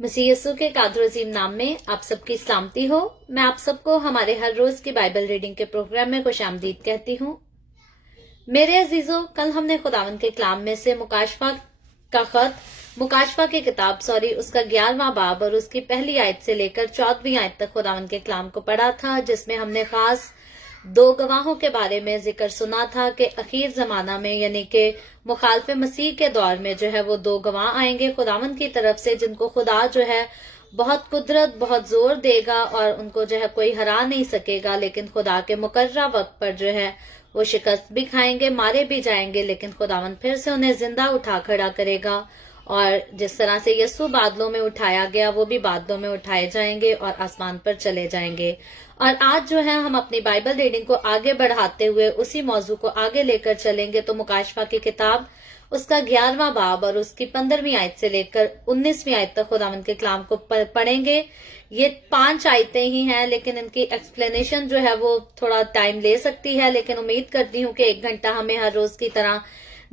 मसीह यीशु के कादर अजीम नाम में आप सबकी सलामती हो। मैं आप सबको हमारे हर रोज की बाइबल रीडिंग के प्रोग्राम में खुशामदीद कहती हूँ। मेरे अजीजों, कल हमने खुदावंद के कलाम में से मुकाशफा की किताब उसका 11वां बाब और उसकी पहली आयत से लेकर 14वीं आयत तक खुदावंद के कलाम को पढ़ा था, जिसमें हमने खास दो गवाहों के बारे में जिक्र सुना था कि अखीर जमाना में यानी कि मुखालफ मसीह के दौर में जो है वो दो गवाह आएंगे खुदावंद की तरफ से, जिनको खुदा जो है बहुत कुदरत बहुत जोर देगा और उनको जो है कोई हरा नहीं सकेगा। लेकिन खुदा के मुकर्रा वक्त पर जो है वो शिकस्त भी खाएंगे, मारे भी जाएंगे, लेकिन खुदावंद फिर से उन्हें जिंदा उठा खड़ा करेगा। और जिस तरह से यीशु बादलों में उठाया गया, वो भी बादलों में उठाए जाएंगे और आसमान पर चले जाएंगे। और आज जो है हम अपनी बाइबल रीडिंग को आगे बढ़ाते हुए उसी मौजू को आगे लेकर चलेंगे। तो मुकाशफा की किताब उसका 11वां बाब और उसकी 15वीं आयत से लेकर 19वीं आयत तक खुदावंद के कलाम को पढ़ेंगे। ये 5 आयतें ही हैं, लेकिन इनकी एक्सप्लेनेशन जो है वो थोड़ा टाइम ले सकती है, लेकिन उम्मीद करती हूँ कि 1 घंटा हमें हर रोज की तरह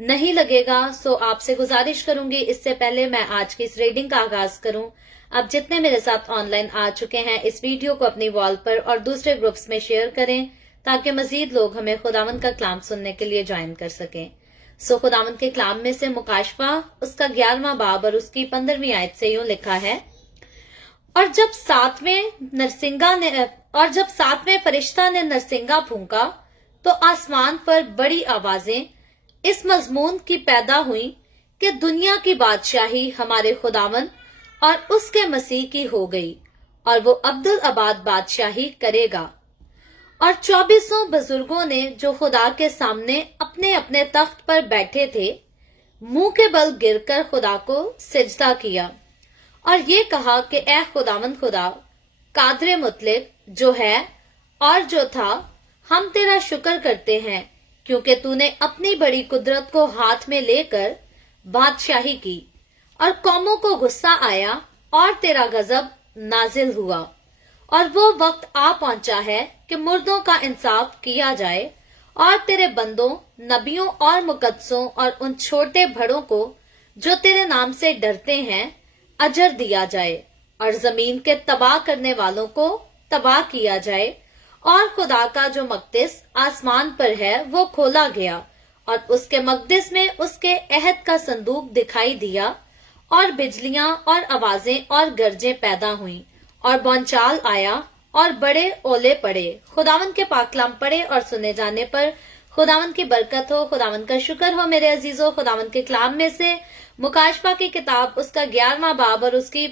नहीं लगेगा। सो आपसे गुजारिश करूंगी, इससे पहले मैं आज की इस रीडिंग का आगाज करूं, अब जितने मेरे साथ ऑनलाइन आ चुके हैं इस वीडियो को अपनी वॉल पर और दूसरे ग्रुप्स में शेयर करें, ताकि मजीद लोग हमें खुदावंद का कलाम सुनने के लिए ज्वाइन कर सकें। सो खुदावंद के कलाम में से मुकाशफा उसका 11वां बाब और उसकी 15वीं आयत से यूं लिखा है, और जब सातवें फरिश्ता ने नरसिंगा फूंका तो आसमान पर बड़ी आवाजें इस मजमून की पैदा हुई कि दुनिया की बादशाही हमारे खुदावंद और उसके मसीह की हो गई और वो अब्दुल अबाद बादशाही करेगा। और 24 बुजुर्गों ने जो खुदा के सामने अपने अपने तख्त पर बैठे थे, मुंह के बल गिरकर खुदा को सिजदा किया और ये कहा कि ऐ खुदावंद खुदा कादरे मुतलिक जो है और जो था, हम तेरा शुक्र करते हैं क्योंकि तूने अपनी बड़ी कुदरत को हाथ में लेकर बादशाही की और कौमों को गुस्सा आया और तेरा गजब नाजिल हुआ। और वो वक्त आ पहुंचा है कि मुर्दों का इंसाफ किया जाए और तेरे बंदों नबियों और मुकद्दसों और उन छोटे बड़ों को जो तेरे नाम से डरते हैं अजर दिया जाए और जमीन के तबाह करने वालों को तबाह किया जाए। और खुदा का जो मकदस आसमान पर है वो खोला गया और उसके मकदस में उसके अहद का संदूक दिखाई दिया और बिजलियां और आवाजें और गरजें पैदा हुईं और बौंचाल आया और बड़े ओले पड़े। खुदावंद के पाक कलाम पढ़े और सुने जाने पर खुदावंद की बरकत हो, खुदावंद का शुक्र हो। मेरे अजीजों, खुदावंद के कलाम में से मुकाशफा की किताब उसका 11वां बाब और उसकी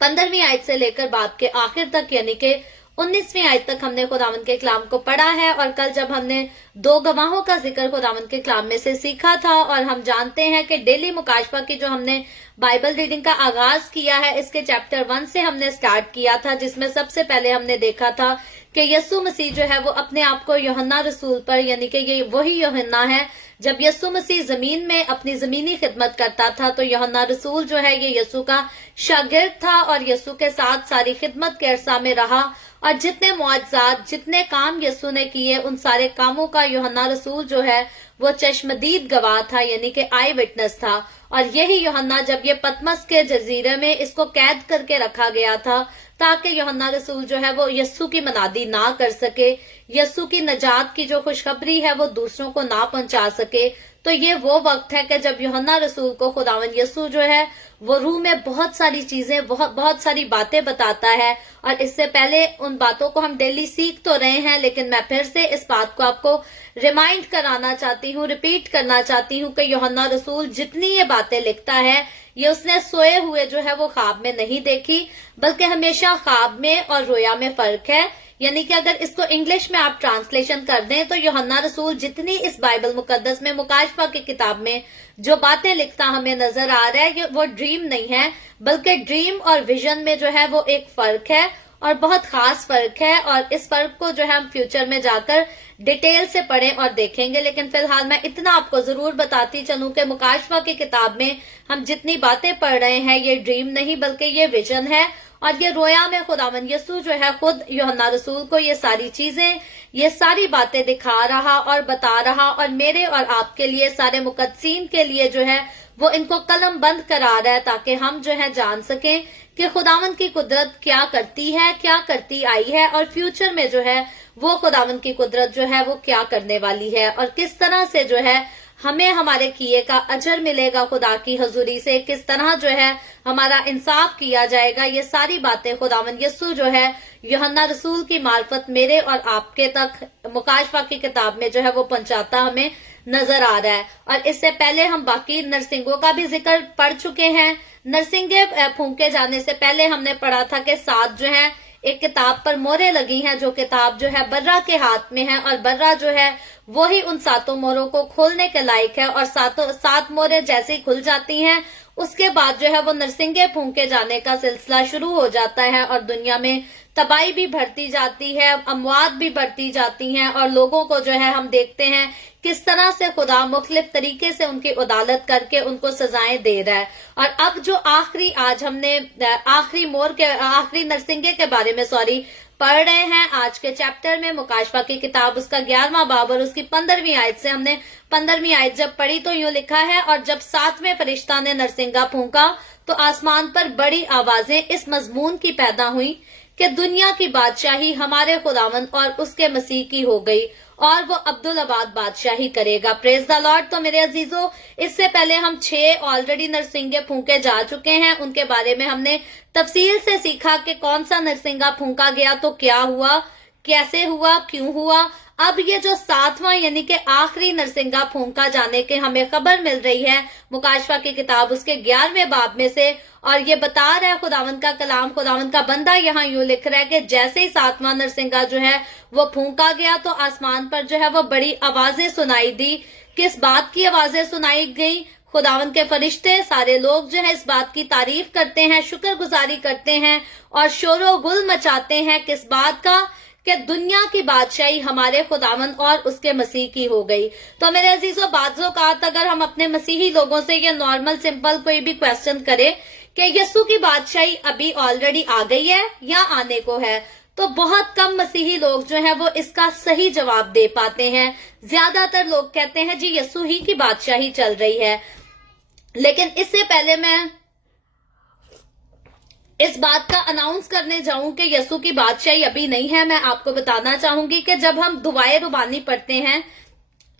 15वीं आयत से लेकर बाब के आखिर तक यानी कि 19वीं आयत तक हमने खुदावंद के कलाम को पढ़ा है। और कल जब हमने 2 गवाहों का जिक्र खुदावंद के कलाम में से सीखा था, और हम जानते हैं कि डेली मुकाशफा की जो हमने बाइबल रीडिंग का आगाज किया है, इसके चैप्टर 1 से हमने स्टार्ट किया था, जिसमें सबसे पहले हमने देखा था कि यीशु मसीह जो है वो अपने आप को यूहन्ना रसूल पर, यानी कि ये वही यूहन्ना है जब यीशु मसीह जमीन में अपनी जमीनी खिदमत करता था, तो यूहन्ना रसूल जो है ये यीशु का शागिर्द था और यीशु के साथ सारी खिदमत के अरसा में रहा। और जितने मुआजिज़ात जितने काम यीशु ने किए, उन सारे कामों का यूहन्ना रसूल जो है वो चश्मदीद गवाह था, यानी कि आई विटनेस था। और यही यूहन्ना जब ये पतमस के जजीरे में इसको कैद करके रखा गया था, ताकि यूहन्ना रसूल जो है वो यीशु की मनादी ना कर सके, यीशु की नजात की जो खुशखबरी है वो दूसरों को ना पहुंचा सके। तो ये वो वक्त है कि जब यूहन्ना रसूल को खुदावंद यीशु जो है वो रूह में बहुत सारी चीजें बहुत सारी बातें बताता है। और इससे पहले उन बातों को हम डेली सीख तो रहे हैं, लेकिन मैं फिर से इस बात को आपको रिमाइंड कराना चाहती हूँ, रिपीट करना चाहती हूँ कि यूहन्ना रसूल जितनी ये बातें लिखता है, ये उसने सोए हुए जो है वो ख्वाब में नहीं देखी, बल्कि हमेशा ख्वाब में और रोया में फर्क है। यानी कि अगर इसको इंग्लिश में आप ट्रांसलेशन कर दें तो यूहन्ना रसूल जितनी इस बाइबल मुकद्दस में मुकाशफा की किताब में जो बातें लिखता हमें नजर आ रहा है, वो ड्रीम नहीं है, बल्कि ड्रीम और विजन में जो है वो एक फर्क है और बहुत खास फर्क है। और इस फर्क को जो है हम फ्यूचर में जाकर डिटेल से पढ़ें और देखेंगे। लेकिन फिलहाल मैं इतना आपको जरूर बताती चलूं कि मुकाशफा की किताब में हम जितनी बातें पढ़ रहे हैं ये ड्रीम नहीं बल्कि ये विजन है। और ये रोया में खुदावन यसू जो है खुद यूहन्ना रसूल को ये सारी चीजें, ये सारी बातें दिखा रहा और बता रहा, और मेरे और आपके लिए, सारे मुकद्दसीन के लिए जो है वो इनको कलम बंद करा रहा है, ताकि हम जो है जान सकें कि खुदावन की कुदरत क्या करती है, क्या करती आई है, और फ्यूचर में जो है वो खुदावन की कुदरत जो है वो क्या करने वाली है, और किस तरह से जो है हमें हमारे किए का अजर मिलेगा खुदा की हजूरी से, किस तरह जो है हमारा इंसाफ किया जाएगा। ये सारी बातें खुदावन यसू जो है यूहन्ना रसूल की मार्फत मेरे और आपके तक मुकाशफा की किताब में जो है वो पहुंचाता हमें नजर आ रहा है। और इससे पहले हम बाकी नरसिंगों का भी जिक्र पढ़ चुके हैं। नरसिंगे फूंके जाने से पहले हमने पढ़ा था कि 7 जो है एक किताब पर मोहरें लगी हैं, जो किताब जो है बर्रा के हाथ में है, और बर्रा जो है वो ही उन 7 मोहरों को खोलने के लायक है। और 7 मोहरें जैसे ही खुल जाती हैं उसके बाद जो है वो नरसिंगे फूंके जाने का सिलसिला शुरू हो जाता है, और दुनिया में तबाही भी बढ़ती जाती है, अमवात भी बढ़ती जाती हैं, और लोगों को जो है हम देखते हैं किस तरह से खुदा मुख्तलिफ तरीके से उनकी अदालत करके उनको सजाएं दे रहा है। और अब जो आखिरी आज हमने आखिरी नरसिंगे के बारे में पढ़ रहे हैं आज के चैप्टर में, मुकाशफा की किताब उसका 11वां बाब और उसकी 15वीं आयत से हमने 15वीं आयत जब पढ़ी तो यूं लिखा है, और जब 7वें फरिश्ता ने नरसिंगा फूंका तो आसमान पर बड़ी आवाजें इस मजमून की पैदा हुई कि दुनिया की बादशाही हमारे खुदावंद और उसके मसीह की हो गई, और वो अब्दुल आबाद बादशाही करेगा। Praise the Lord. तो मेरे अजीजों, इससे पहले हम 6 ऑलरेडी नरसिंगे फूंके जा चुके हैं, उनके बारे में हमने तफसील से सीखा कि कौन सा नरसिंगा फूंका गया तो क्या हुआ, कैसे हुआ, क्यों हुआ। अब ये जो 7वां यानी कि आखिरी नरसिंगा फूंका जाने के हमें खबर मिल रही है मुकाशफा की किताब उसके 11वें बाब में से, और ये बता रहा है खुदावंद का कलाम, खुदावंद का बंदा यहाँ यूं लिख रहा है कि जैसे ही 7वां नरसिंगा जो है वो फूंका गया तो आसमान पर जो है वो बड़ी आवाजें सुनाई दी। किस बात की आवाजें सुनाई गई? खुदावंद के फरिश्ते सारे लोग जो है इस बात की तारीफ करते हैं, शुक्रगुजारी करते हैं और शोरो गुल मचाते हैं। किस बात का? कि दुनिया की बादशाही हमारे खुदावंद और उसके मसीह की हो गई। तो मेरे अजीजों, बाज़ों का अगर हम अपने मसीही लोगों से ये नॉर्मल सिंपल कोई भी क्वेश्चन करें कि यीशु की बादशाही अभी ऑलरेडी आ गई है या आने को है, तो बहुत कम मसीही लोग जो है वो इसका सही जवाब दे पाते हैं। ज्यादातर लोग कहते हैं जी यीशु ही की बादशाही चल रही है। लेकिन इससे पहले मैं इस बात का अनाउंस करने जाऊं कि यीशु की बादशाही अभी नहीं है, मैं आपको बताना चाहूंगी कि जब हम दुआए रुबानी पढ़ते हैं,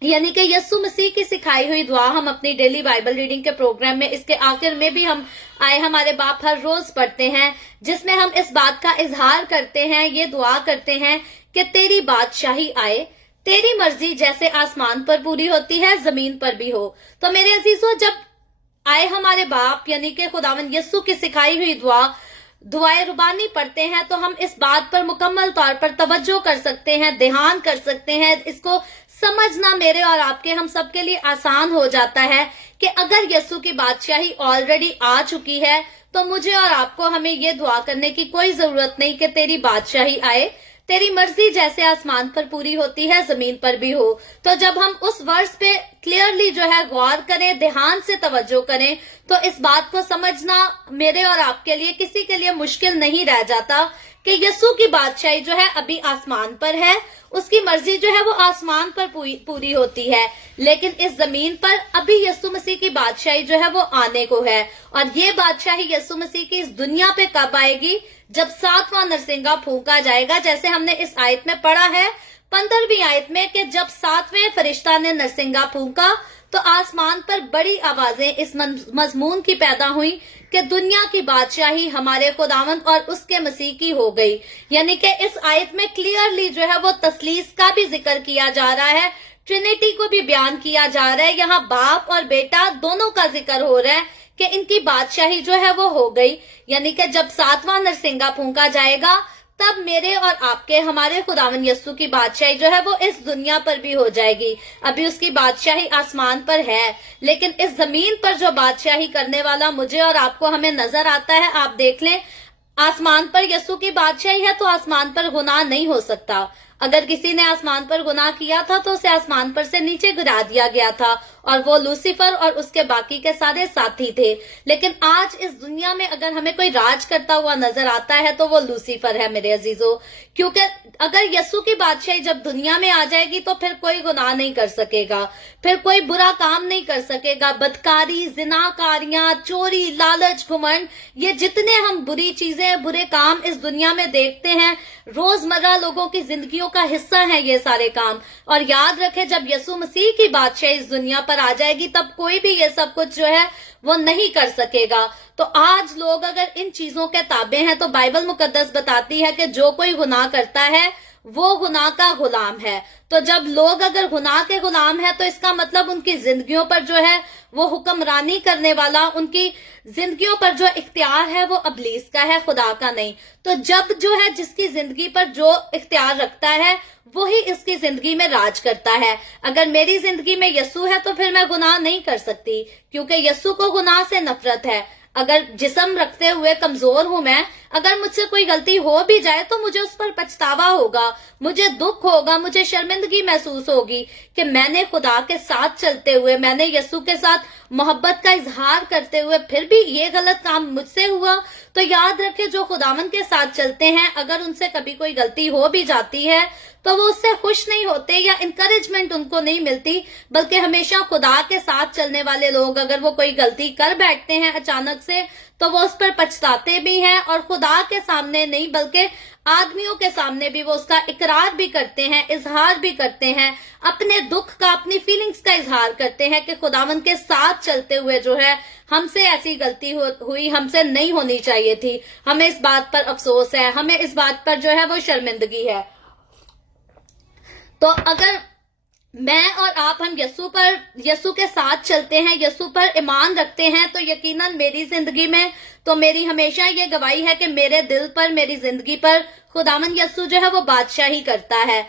यानी कि यीशु मसीह की सिखाई हुई दुआ हम अपनी डेली बाइबल रीडिंग के प्रोग्राम में इसके आखिर में भी हम आए हमारे बाप हर रोज पढ़ते हैं, जिसमें हम इस बात का इजहार करते हैं, ये दुआ करते हैं कि तेरी बादशाही आए, तेरी मर्जी जैसे आसमान पर पूरी होती है जमीन पर भी हो। तो मेरे अजीजों, जब आए हमारे बाप यानी कि खुदावंद यीशु की सिखाई हुई दुआए रुबानी पढ़ते हैं, तो हम इस बात पर मुकम्मल तौर पर तवज्जो कर सकते हैं, ध्यान कर सकते हैं। इसको समझना मेरे और आपके हम सबके लिए आसान हो जाता है कि अगर यीशु की बादशाही ऑलरेडी आ चुकी है तो मुझे और आपको हमें ये दुआ करने की कोई जरूरत नहीं कि तेरी बादशाही आए, तेरी मर्जी जैसे आसमान पर पूरी होती है जमीन पर भी हो। तो जब हम उस वर्स पे क्लियरली जो है गौर करें, ध्यान से तवज्जो करें, तो इस बात को समझना मेरे और आपके लिए किसी के लिए मुश्किल नहीं रह जाता कि यीशु की बादशाही जो है अभी आसमान पर है, उसकी मर्जी जो है वो आसमान पर पूरी होती है, लेकिन इस जमीन पर अभी यीशु मसीह की बादशाही जो है वो आने को है। और ये बादशाही यीशु मसीह की इस दुनिया पे कब आएगी? जब 7वां नरसिंगा फूंका जाएगा, जैसे हमने इस आयत में पढ़ा है 15वीं आयत में कि जब 7वें फरिश्ता ने नरसिंगा फूंका तो आसमान पर बड़ी आवाजें इस मजमून की पैदा हुई कि दुनिया की बादशाही हमारे खुदावंद और उसके मसीह की हो गई। यानी कि इस आयत में क्लियरली जो है वो तसलीस का भी जिक्र किया जा रहा है, ट्रिनिटी को भी बयान किया जा रहा है, यहाँ बाप और बेटा दोनों का जिक्र हो रहा है कि इनकी बादशाही जो है वो हो गई। यानी कि जब 7वां नरसिंगा फूंका जाएगा तब मेरे और आपके हमारे खुदावंद यीशु की बादशाही जो है वो इस दुनिया पर भी हो जाएगी। अभी उसकी बादशाही आसमान पर है, लेकिन इस जमीन पर जो बादशाही करने वाला मुझे और आपको हमें नजर आता है, आप देख लें, आसमान पर यीशु की बादशाही है तो आसमान पर गुनाह नहीं हो सकता। अगर किसी ने आसमान पर गुनाह किया था तो उसे आसमान पर से नीचे गिरा दिया गया था, और वो लूसीफर और उसके बाकी के सारे साथी थे। लेकिन आज इस दुनिया में अगर हमें कोई राज करता हुआ नजर आता है तो वो लूसीफर है मेरे अजीजों। क्योंकि अगर यीशु की बादशाही जब दुनिया में आ जाएगी तो फिर कोई गुनाह नहीं कर सकेगा, फिर कोई बुरा काम नहीं कर सकेगा। बदकारी, जिनाकारियां, चोरी, लालच, घमंड, ये जितने हम बुरी चीजें, बुरे काम इस दुनिया में देखते हैं, रोजमर्रा लोगों की जिंदगियों का हिस्सा है ये सारे काम। और याद रखें, जब यीशु मसीह की बादशाही इस दुनिया पर आ जाएगी तब कोई भी ये सब कुछ जो है वो नहीं कर सकेगा। तो आज लोग अगर इन चीजों के ताबे हैं तो बाइबल मुकद्दस बताती है कि जो कोई गुनाह करता है वो गुनाह का गुलाम है। तो जब लोग अगर गुनाह के गुलाम है तो इसका मतलब उनकी जिंदगियों पर जो है वो हुक्मरानी करने वाला, उनकी जिंदगियों पर जो इख्तियार है वो इब्लीस का है, खुदा का नहीं। तो जब जो है जिसकी जिंदगी पर जो इख्तियार रखता है वो ही इसकी जिंदगी में राज करता है। अगर मेरी जिंदगी में यीशु है तो फिर मैं गुनाह नहीं कर सकती, क्योंकि यीशु को गुनाह से नफरत है। अगर जिस्म रखते हुए कमजोर हूं मैं, अगर मुझसे कोई गलती हो भी जाए तो मुझे उस पर पछतावा होगा, मुझे दुख होगा, मुझे शर्मिंदगी महसूस होगी कि मैंने खुदा के साथ चलते हुए, मैंने यीशु के साथ मोहब्बत का इजहार करते हुए फिर भी ये गलत काम मुझसे हुआ। तो याद रखें, जो खुदावन के साथ चलते हैं अगर उनसे कभी कोई गलती हो भी जाती है तो वो उससे खुश नहीं होते या इंकरेजमेंट उनको नहीं मिलती, बल्कि हमेशा खुदा के साथ चलने वाले लोग अगर वो कोई गलती कर बैठते हैं अचानक से तो वो उस पर पछताते भी हैं, और खुदा के सामने नहीं बल्कि आदमियों के सामने भी वो उसका इकरार भी करते हैं, इजहार भी करते हैं, अपने दुख का, अपनी फीलिंग्स का इजहार करते हैं कि खुदावन के साथ चलते हुए जो है हमसे ऐसी गलती हुई, हमसे नहीं होनी चाहिए थी, हमें इस बात पर अफसोस है, हमें इस बात पर जो है वो शर्मिंदगी है। तो अगर मैं और आप हम यीशु के साथ चलते हैं, यीशु पर ईमान रखते हैं, तो यकीनन मेरी जिंदगी में तो मेरी हमेशा ये गवाही है कि मेरे दिल पर, मेरी जिंदगी पर खुदावन यीशु जो है वो बादशाही करता है।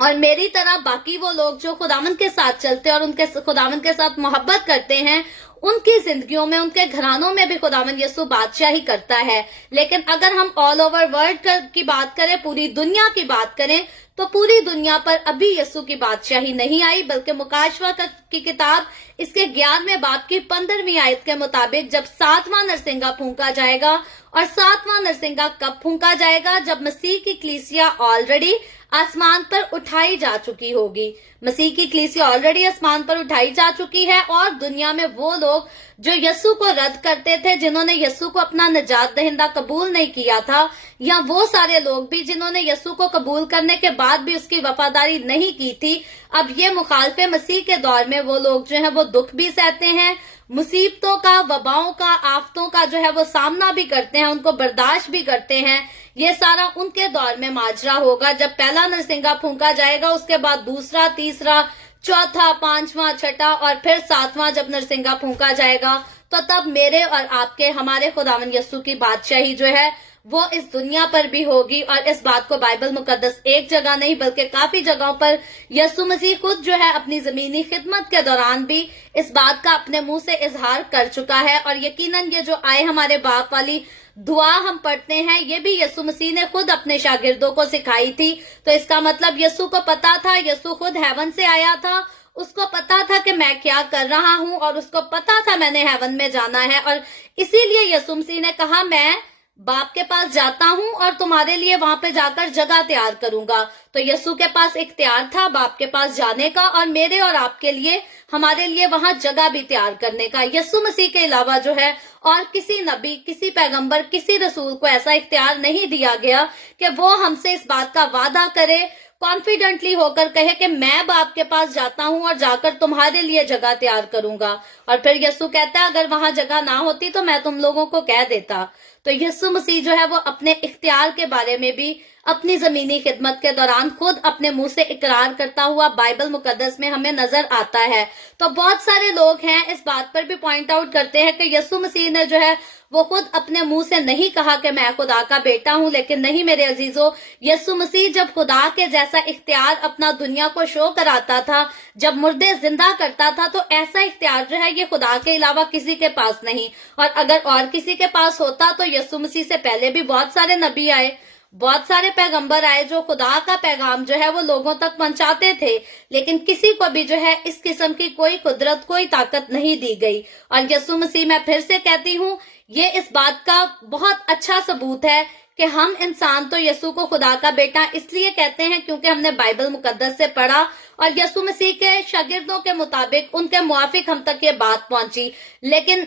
और मेरी तरह बाकी वो लोग जो खुदावन के साथ चलते हैं और उनके खुदावन के साथ मोहब्बत करते हैं, उनकी जिंदगियों में, उनके घरानों में भी खुदावन यीशु बादशाही करता है। लेकिन अगर हम ऑल ओवर वर्ल्ड की बात करें, पूरी दुनिया की बात करें, तो पूरी दुनिया पर अभी यीशु की बादशाही नहीं आई, बल्कि मुकाशवा की किताब इसके 11वें बाब की 15वीं आयत के मुताबिक जब 7वां नरसिंगा फूंका जाएगा, और 7वां नरसिंगा कब फूंका जाएगा? जब मसीह की कलीसिया ऑलरेडी आसमान पर उठाई जा चुकी होगी। मसीह की कलीसिया ऑलरेडी आसमान पर उठाई जा चुकी है, और दुनिया में वो लोग जो यीशु को रद्द करते थे, जिन्होंने यीशु को अपना निजात दहिंदा कबूल नहीं किया था, या वो सारे लोग भी जिन्होंने यीशु को कबूल करने के बाद भी उसकी वफादारी नहीं की थी, अब ये मुखालफे मसीह के दौर में वो लोग जो है वो दुख भी सहते हैं, मुसीबतों का, वबाओं का, आफतों का जो है वो सामना भी करते हैं, उनको बर्दाश्त भी करते हैं। ये सारा उनके दौर में माजरा होगा जब पहला नरसिंगा फूंका जाएगा, उसके बाद दूसरा, तीसरा, चौथा, पांचवा, छठा और फिर 7वां जब नरसिंगा फूंका जाएगा, तो तब मेरे और आपके, हमारे खुदावन यीशु की बादशाही जो है वो इस दुनिया पर भी होगी। और इस बात को बाइबल मुकद्दस एक जगह नहीं बल्कि काफी जगहों पर यीशु मसीह खुद जो है अपनी जमीनी खिदमत के दौरान भी इस बात का अपने मुंह से इजहार कर चुका है। और यकीनन ये जो आए हमारे बाप वाली दुआ हम पढ़ते हैं, ये भी यीशु मसीह ने खुद अपने शागिर्दों को सिखाई थी। तो इसका मतलब यीशु को पता था, यीशु खुद हेवन से आया था, उसको पता था कि मैं क्या कर रहा हूं, और उसको पता था मैंने हेवन में जाना है। और इसीलिए यीशु मसीह ने कहा, मैं बाप के पास जाता हूं और तुम्हारे लिए वहां पे जाकर जगह तैयार करूंगा। तो यीशु के पास इख्तियार था बाप के पास जाने का, और मेरे और आपके लिए, हमारे लिए वहां जगह भी तैयार करने का। यीशु मसीह के अलावा जो है और किसी नबी, किसी पैगंबर, किसी रसूल को ऐसा इख्तियार नहीं दिया गया कि वो हमसे इस बात का वादा करे, कॉन्फिडेंटली होकर कहे कि मैं बाप के पास जाता हूं और जाकर तुम्हारे लिए जगह तैयार करूंगा। और फिर यीशु कहता है, अगर वहां जगह ना होती तो मैं तुम लोगों को कह देता। तो यीशु मसीह जो है वो अपने इख्तियार के बारे में भी अपनी जमीनी खिदमत के दौरान खुद अपने मुंह से इकरार करता हुआ बाइबल मुकद्दस में हमें नजर आता है। तो बहुत सारे लोग हैं इस बात पर भी पॉइंट आउट करते हैं कि यीशु मसीह ने जो है वो खुद अपने मुंह से नहीं कहा कि मैं खुदा का बेटा हूं। लेकिन नहीं मेरे अजीजों, यीशु मसीह जब खुदा के जैसा इख्तियार अपना दुनिया को शो कराता था, जब मुर्दे जिंदा करता था, तो ऐसा इख्तियार जो है ये खुदा के अलावा किसी के पास नहीं। और अगर और किसी के पास होता तो यीशु मसीह से पहले भी बहुत सारे नबी आए, बहुत सारे पैगंबर आए जो खुदा का पैगाम जो है वो लोगों तक पहुंचाते थे, लेकिन किसी को भी जो है इस किस्म की कोई कुदरत, कोई ताकत नहीं दी गई। और यीशु मसीह, मैं फिर से कहती हूँ, ये इस बात का बहुत अच्छा सबूत है कि हम इंसान तो यीशु को खुदा का बेटा इसलिए कहते हैं क्योंकि हमने बाइबल मुकद्दस से पढ़ा और यीशु मसीह के शागिर्दों के मुताबिक, उनके मुआफिक हम तक ये बात पहुंची। लेकिन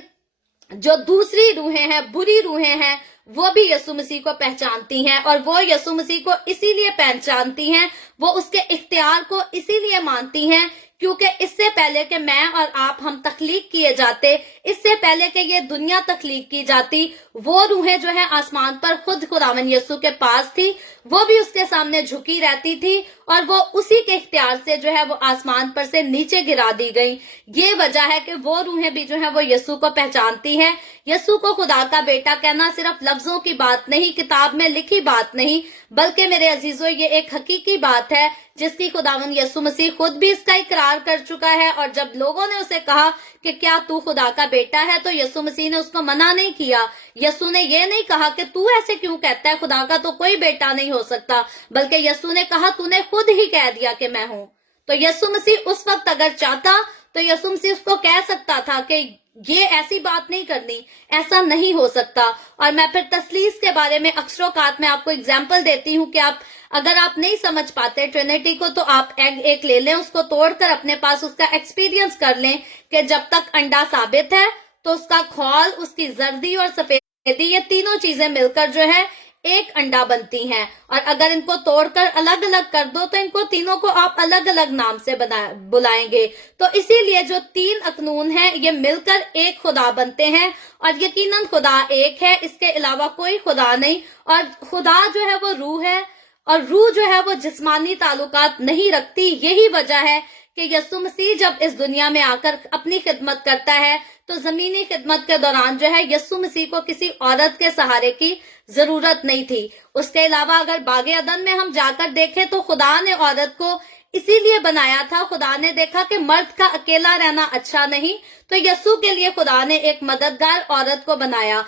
जो दूसरी रूहें हैं, बुरी रूहें हैं, वो भी यीशु मसीह को पहचानती हैं और वो यीशु मसीह को इसीलिए पहचानती हैं, वो उसके इख्तियार को इसीलिए मानती हैं क्योंकि इससे पहले कि मैं और आप हम तख्लीक किए जाते, इससे पहले कि ये दुनिया तख्लीक की जाती, वो रूहें जो है आसमान पर खुद खुदावन यीशु के पास थी, वो भी उसके सामने झुकी रहती थी और वो उसी के इख्तियार से जो है वो आसमान पर से नीचे गिरा दी गई। ये वजह है कि वो रूहें भी जो है वो यीशु को पहचानती हैं। यीशु को खुदा का बेटा कहना सिर्फ लफ्जों की बात नहीं, किताब में लिखी बात नहीं, बल्कि मेरे अजीजों ये एक हकीकी बात है जिसकी खुदावन यीशु मसीह खुद भी इसका इकरार कर चुका है। और जब लोगों ने उसे कहा कि क्या तू खुदा का बेटा है, तो यीशु मसीह ने उसको मना नहीं किया। यीशु ने ये नहीं कहा कि तू ऐसे क्यों कहता है, खुदा का तो कोई बेटा नहीं हो सकता, बल्कि यीशु ने कहा तूने खुद ही कह दिया कि मैं हूं। तो यीशु मसीह उस वक्त अगर चाहता तो यीशु मसीह उसको कह सकता था कि ये ऐसी बात नहीं करनी, ऐसा नहीं हो सकता। और मैं फिर तस्लीस के बारे में अक्सरोकात में आपको एग्जाम्पल देती हूँ कि अगर आप नहीं समझ पाते ट्रिनिटी को, तो आप एग एक ले लें, उसको तोड़कर अपने पास उसका एक्सपीरियंस कर लें कि जब तक अंडा साबित है तो उसका खौल, उसकी जर्दी और सफेदी, ये तीनों चीजें मिलकर जो है एक अंडा बनती हैं। और अगर इनको तोड़कर अलग अलग कर दो तो इनको तीनों को आप अलग अलग नाम से बुलाएंगे। तो इसीलिए जो तीन अकनून हैं ये मिलकर एक खुदा बनते हैं और यकीनन खुदा एक है, इसके अलावा कोई खुदा नहीं। और खुदा जो है वो रूह है और रूह जो है वो जिस्मानी ताल्लुकात नहीं रखती। यही वजह है कि यीशु मसीह जब इस दुनिया में आकर अपनी खिदमत करता है तो जमीनी खिदमत के दौरान जो है यीशु मसीह को किसी औरत के सहारे की जरूरत नहीं थी। उसके अलावा अगर बागे अदन में हम जाकर देखें तो खुदा ने औरत को इसीलिए बनाया था, खुदा ने देखा कि मर्द का अकेला रहना अच्छा नहीं, तो यीशु के लिए खुदा ने एक मददगार औरत को बनाया,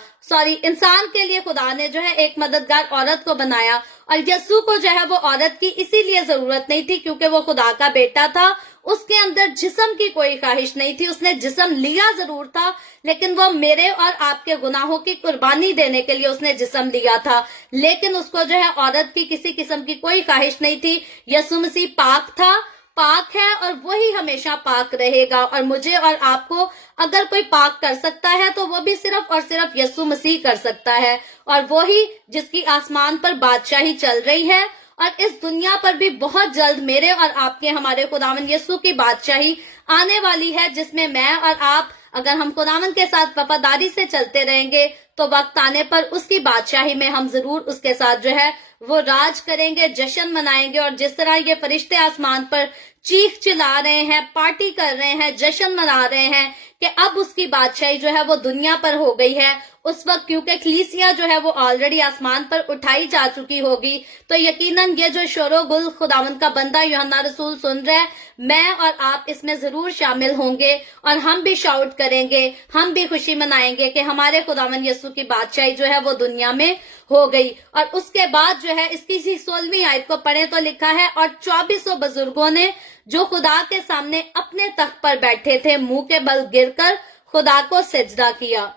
इंसान के लिए खुदा ने जो है एक मददगार औरत को बनाया। और यीशु को जो है वो औरत की इसीलिए जरूरत नहीं थी क्योंकि वो खुदा का बेटा था, उसके अंदर जिस्म की कोई ख्वाहिश नहीं थी। उसने जिस्म लिया जरूर था, लेकिन वो मेरे और आपके गुनाहों की कुर्बानी देने के लिए उसने जिस्म लिया था, लेकिन उसको जो है औरत की किसी किस्म की कोई ख्वाहिश नहीं थी। यीशु मसीह पाक था, पाक है और वही हमेशा पाक रहेगा। और मुझे और आपको अगर कोई पाक कर सकता है तो वो भी सिर्फ और सिर्फ यीशु मसीह कर सकता है, और वही जिसकी आसमान पर बादशाही चल रही है और इस दुनिया पर भी बहुत जल्द मेरे और आपके, हमारे खुदावन यीशु की बादशाही आने वाली है, जिसमें मैं और आप अगर हम खुदावन के साथ वफादारी से चलते रहेंगे तो वक्त आने पर उसकी बादशाही में हम जरूर उसके साथ जो है वो राज करेंगे, जश्न मनाएंगे। और जिस तरह ये फरिश्ते आसमान पर चीख चिल्ला रहे हैं, पार्टी कर रहे हैं, जश्न मना रहे हैं कि अब उसकी बादशाही जो है वो दुनिया पर हो गई है, उस वक्त क्योंकि कलीसिया जो है वो ऑलरेडी आसमान पर उठाई जा चुकी होगी, तो यकीनन ये जो शोरो गुल खुदावंद का बंदा यूहन्ना रसूल सुन रहे हैं, मैं और आप इसमें जरूर शामिल होंगे और हम भी शाउट करेंगे, हम भी खुशी मनाएंगे कि हमारे खुदावंद यीशु की बादशाही जो है वो दुनिया में हो गई। और उसके बाद जो है इसकी 16वीं आयत को पढ़े तो लिखा है, और 2400 बुजुर्गों ने जो खुदा के सामने अपने तख्त पर बैठे थे मुंह के बल गिरकर खुदा को सिजदा किया।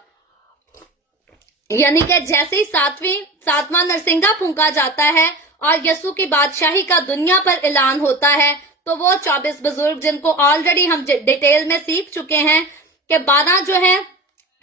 यानी कि जैसे ही सातवां नरसिंगा फूंका जाता है और यीशु की बादशाही का दुनिया पर ऐलान होता है, तो वो 24 बुजुर्ग जिनको ऑलरेडी हम डिटेल में सीख चुके हैं कि 12 जो हैं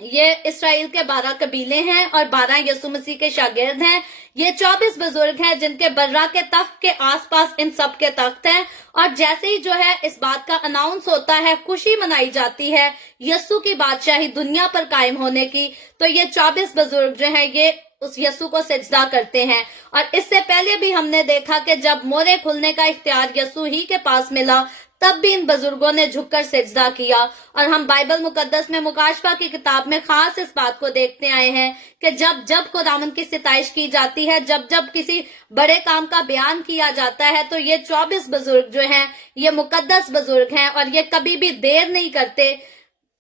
ये इसराइल के 12 कबीले हैं और 12 यीशु मसीह के शागिर्द हैं। ये 24 बुजुर्ग हैं जिनके बर्रा के तख्त के आसपास इन सब के तख्त हैं। और जैसे ही जो है इस बात का अनाउंस होता है, खुशी मनाई जाती है यीशु की बादशाही दुनिया पर कायम होने की, तो ये 24 बुजुर्ग जो हैं ये उस यीशु को सिजदा करते हैं। और इससे पहले भी हमने देखा कि जब मोहरे खुलने का इख्तियार यीशु ही के पास मिला, तब भी इन बुजुर्गों ने झुककर सिजदा किया। और हम बाइबल मुकद्दस में मुकाशफा की किताब में खास इस बात को देखते आए हैं कि जब जब खुदावंद की सिताइश की जाती है, जब जब किसी बड़े काम का बयान किया जाता है, तो ये 24 बुजुर्ग जो हैं ये मुकद्दस बुजुर्ग हैं और ये कभी भी देर नहीं करते।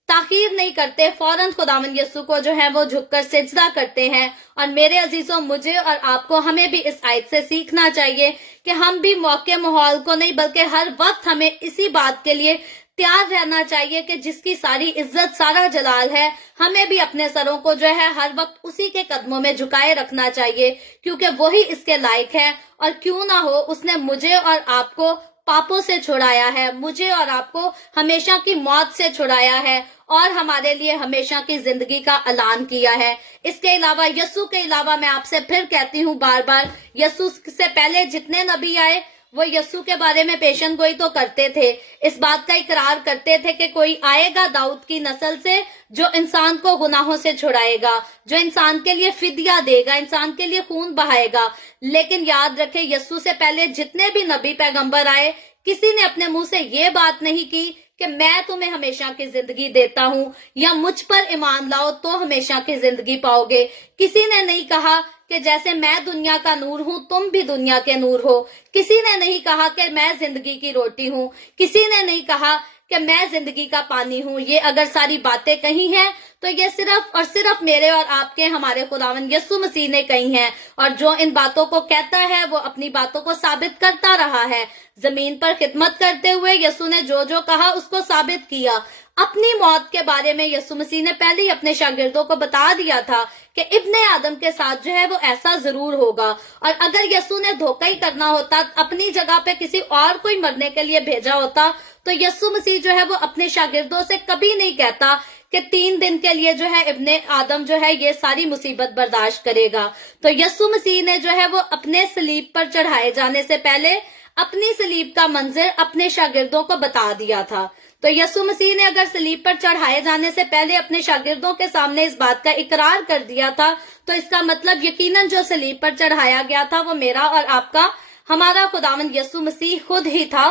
ताखीर नहीं करते, फौरन खुदावंद यीशु को जो है वो झुककर सिजदा करते हैं। और मेरे अजीजों, मुझे और आपको हमें भी इस आयत से सीखना चाहिए कि हम भी मौके माहौल को नहीं बल्कि हर वक्त हमें इसी बात के लिए तैयार रहना चाहिए कि जिसकी सारी इज्जत सारा जलाल है, हमें भी अपने सरों को जो है हर वक्त उसी के कदमों में झुकाए रखना चाहिए, क्योंकि वही इसके लायक है। और क्यों ना हो, उसने मुझे और आपको पापों से छुड़ाया है, मुझे और आपको हमेशा की मौत से छुड़ाया है और हमारे लिए हमेशा की जिंदगी का ऐलान किया है। इसके अलावा, यीशु के अलावा, मैं आपसे फिर कहती हूँ बार बार, यीशु से पहले जितने नबी आए वो यीशु के बारे में पेशन गोई तो करते थे, इस बात का इकरार करते थे कि कोई आएगा दाऊद की नस्ल से जो इंसान को गुनाहों से छुड़ाएगा, जो इंसान के लिए फिदिया देगा, इंसान के लिए खून बहाएगा। लेकिन याद रखें, यीशु से पहले जितने भी नबी पैगंबर आए, किसी ने अपने मुंह से ये बात नहीं की कि मैं तुम्हें हमेशा की जिंदगी देता हूँ या मुझ पर ईमान लाओ तो हमेशा की जिंदगी पाओगे। किसी ने नहीं कहा कि जैसे मैं दुनिया का नूर हूँ तुम भी दुनिया के नूर हो। किसी ने नहीं कहा कि मैं जिंदगी की रोटी हूँ। किसी ने नहीं कहा कि मैं जिंदगी का पानी हूँ। ये अगर सारी बातें कही हैं तो ये सिर्फ और सिर्फ मेरे और आपके हमारे खुदावंद यीशु मसीह ने कही हैं। और जो इन बातों को कहता है वो अपनी बातों को साबित करता रहा है। जमीन पर खिदमत करते हुए यीशु ने जो जो कहा उसको साबित किया। अपनी मौत के बारे में यीशु मसीह ने पहले ही अपने शागिर्दों को बता दिया था कि इब्ने आदम के साथ जो है वो ऐसा जरूर होगा। और अगर यीशु ने धोखा ही करना होता, अपनी जगह पे किसी और कोई मरने के लिए भेजा होता, तो यीशु मसीह जो है वो अपने शागिर्दों से कभी नहीं कहता कि 3 दिन के लिए जो है इब्ने आदम जो है ये सारी मुसीबत बर्दाश्त करेगा। तो यीशु मसीह ने जो है वो अपने सलीब पर चढ़ाए जाने से पहले अपनी सलीब का मंजर अपने शागिर्दों को बता दिया था। तो यीशु मसीह ने अगर सलीब पर चढ़ाए जाने से पहले अपने शागिर्दों के सामने इस बात का इकरार कर दिया था, तो इसका मतलब यकीनन जो सलीब पर चढ़ाया गया था वो मेरा और आपका हमारा खुदावंद यीशु मसीह खुद ही था।